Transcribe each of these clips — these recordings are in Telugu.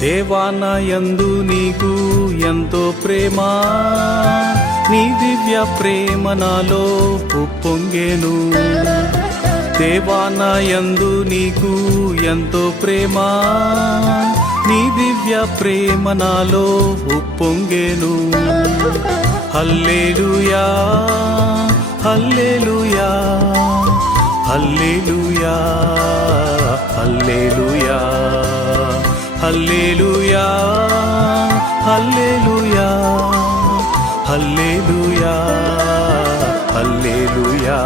దేవానయందు నీకు ఎంతో ప్రేమ, నీ దివ్య ప్రేమ నాలో ఉప్పొంగెను. దేవానయందు నీకు ఎంతో ప్రేమ, నీ దివ్య ప్రేమ నాలో ఉప్పొంగెను. హల్లెలూయా హల్లెలూయా హల్లెలూయా హల్లెలూయా హల్లెలూయా హల్లెలూయా హల్లెలూయా హల్లెలూయా.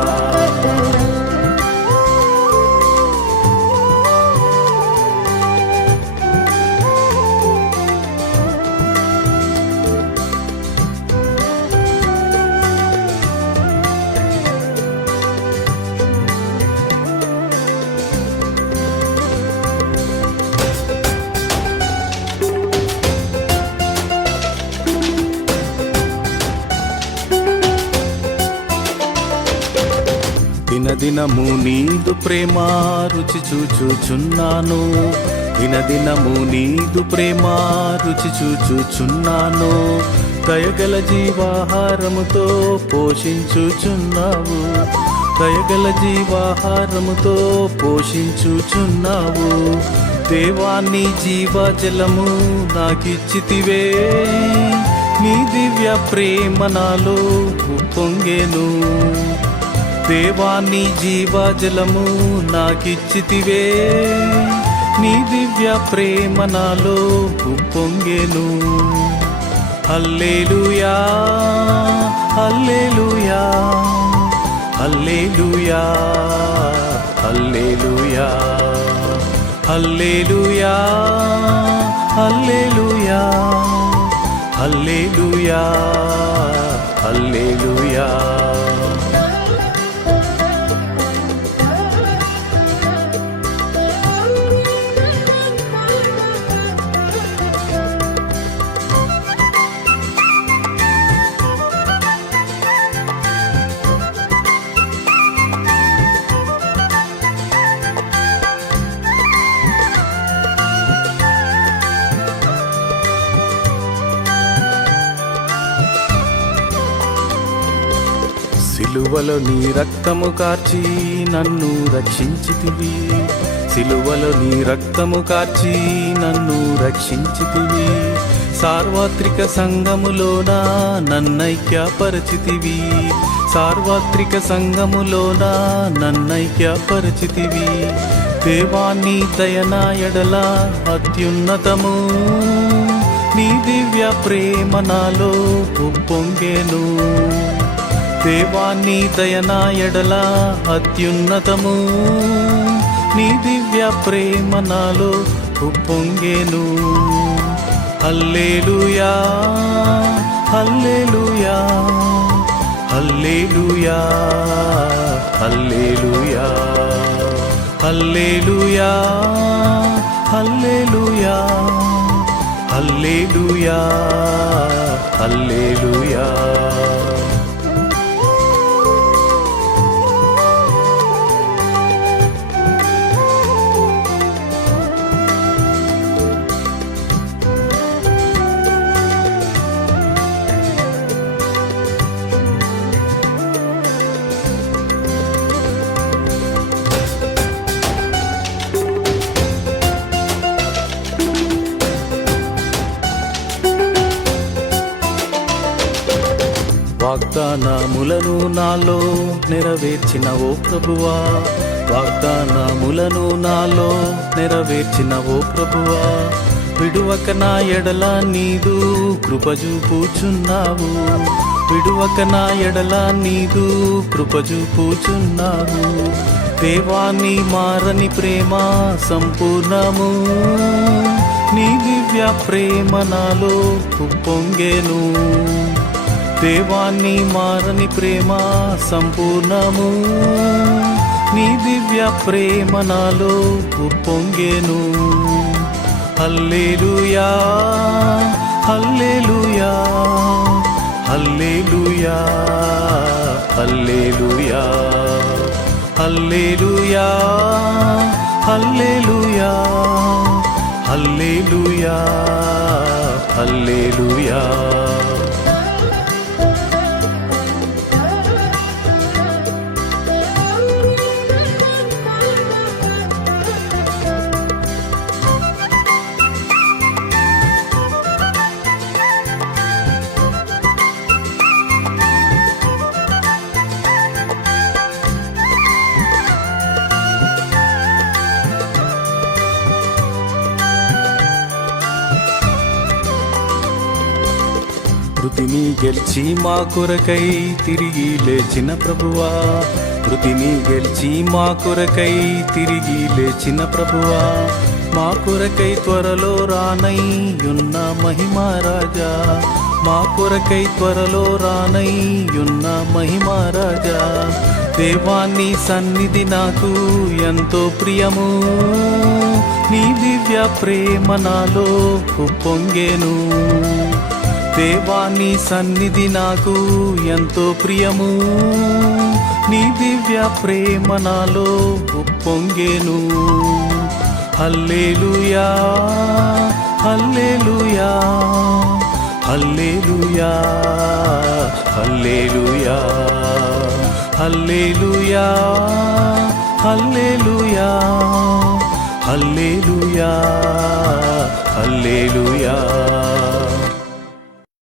దినదినము నీదు ప్రేమ రుచి చూచుచున్నాను, దినదినము నీదు ప్రేమ రుచి చూచుచున్నాను. దయగల జీవాహారముతో పోషించుచున్నావు, దయగల జీవాహారముతో పోషించుచున్నావు. దేవాన్ని జీవజలము నాకిచ్చితివే, నీ దివ్య ప్రేమ నాలో ఉప్పొంగెను. దేవాన్ని జీవజలము నాకిచ్చితివే, నీ దివ్య ప్రేమ నాలో ఉప్పొంగెను. హల్లెలూయా హల్లెలూయా హల్లెలూయా హల్లెలూయా హల్లెలూయా హల్లెలూయా హల్లెలూయా హల్లెలూయా. సిలువలో నీ రక్తము కార్చి నన్ను రక్షించితివి, సిలువలో నీ రక్తము కార్చి నన్ను రక్షించితివి. సార్వత్రిక సంఘములోన నన్నైక్యపరచితివి, సార్వత్రిక సంఘములోన నన్నైక్యపరచితివి. దేవాన్ని దయనా ఎడల అత్యున్నతము, నీ దివ్య ప్రేమ నాలో ఉప్పొంగెను. దేవాన్ని దయనా ఎడల అత్యున్నతము, నీ దివ్య ప్రేమ నాలో ఉప్పొంగెను. హల్లెలూయా హల్లెలూయా హల్లెలూయా హల్లెలూయా హల్లెలూయా హల్లెలూయా హల్లెలూయా హల్లెలూయా. వాగ్దానములను నాలో నెరవేర్చిన ఓ ప్రభువా, వాగ్దానములను నాలో నెరవేర్చిన ఓ ప్రభువా. విడువక నా ఎడల నీదు కృప చూపుచున్నావు, విడువక నా ఎడల నీదు కృప చూపుచున్నావు. దేవాన్ని మారని ప్రేమ సంపూర్ణము, నీ దివ్య ప్రేమ నాలో ఉప్పొంగెను. దేవాన్ని మారని ప్రేమ సంపూర్ణము, నీ దివ్య ప్రేమ నాలో ఉప్పొంగెను. హల్లెలూయా హల్లెలూయా హల్లెలూయా హల్లెలూయా హల్లెలూయా హల్లెలూయా హల్లెలూయా హల్లెలూయా. మృతిని గెలిచి మా కొరకై తిరిగి లేచిన ప్రభువా, మృతిని గెలిచి మా కొరకై తిరిగి లేచిన ప్రభువా, మా కొరకై త్వరలో రానై ఉన్న మహిమరాజా, మా కొరకై త్వరలో రానై ఉన్న మహిమరాజా. దేవాన్ని సన్నిధి నాకు ఎంతో ప్రియము, నీ దివ్య ప్రేమ నాలో ఉప్పొంగెను. దేవాని సన్నిధి నాకు ఎంతో ప్రియము, నీ దివ్య ప్రేమ నాలో ఉప్పొంగెను. హల్లెలూయా హల్లెలూయా హల్లెలూయా హల్లెలూయా హల్లెలూయా హల్లెలూయా హల్లెలూయా హల్లెలూయా.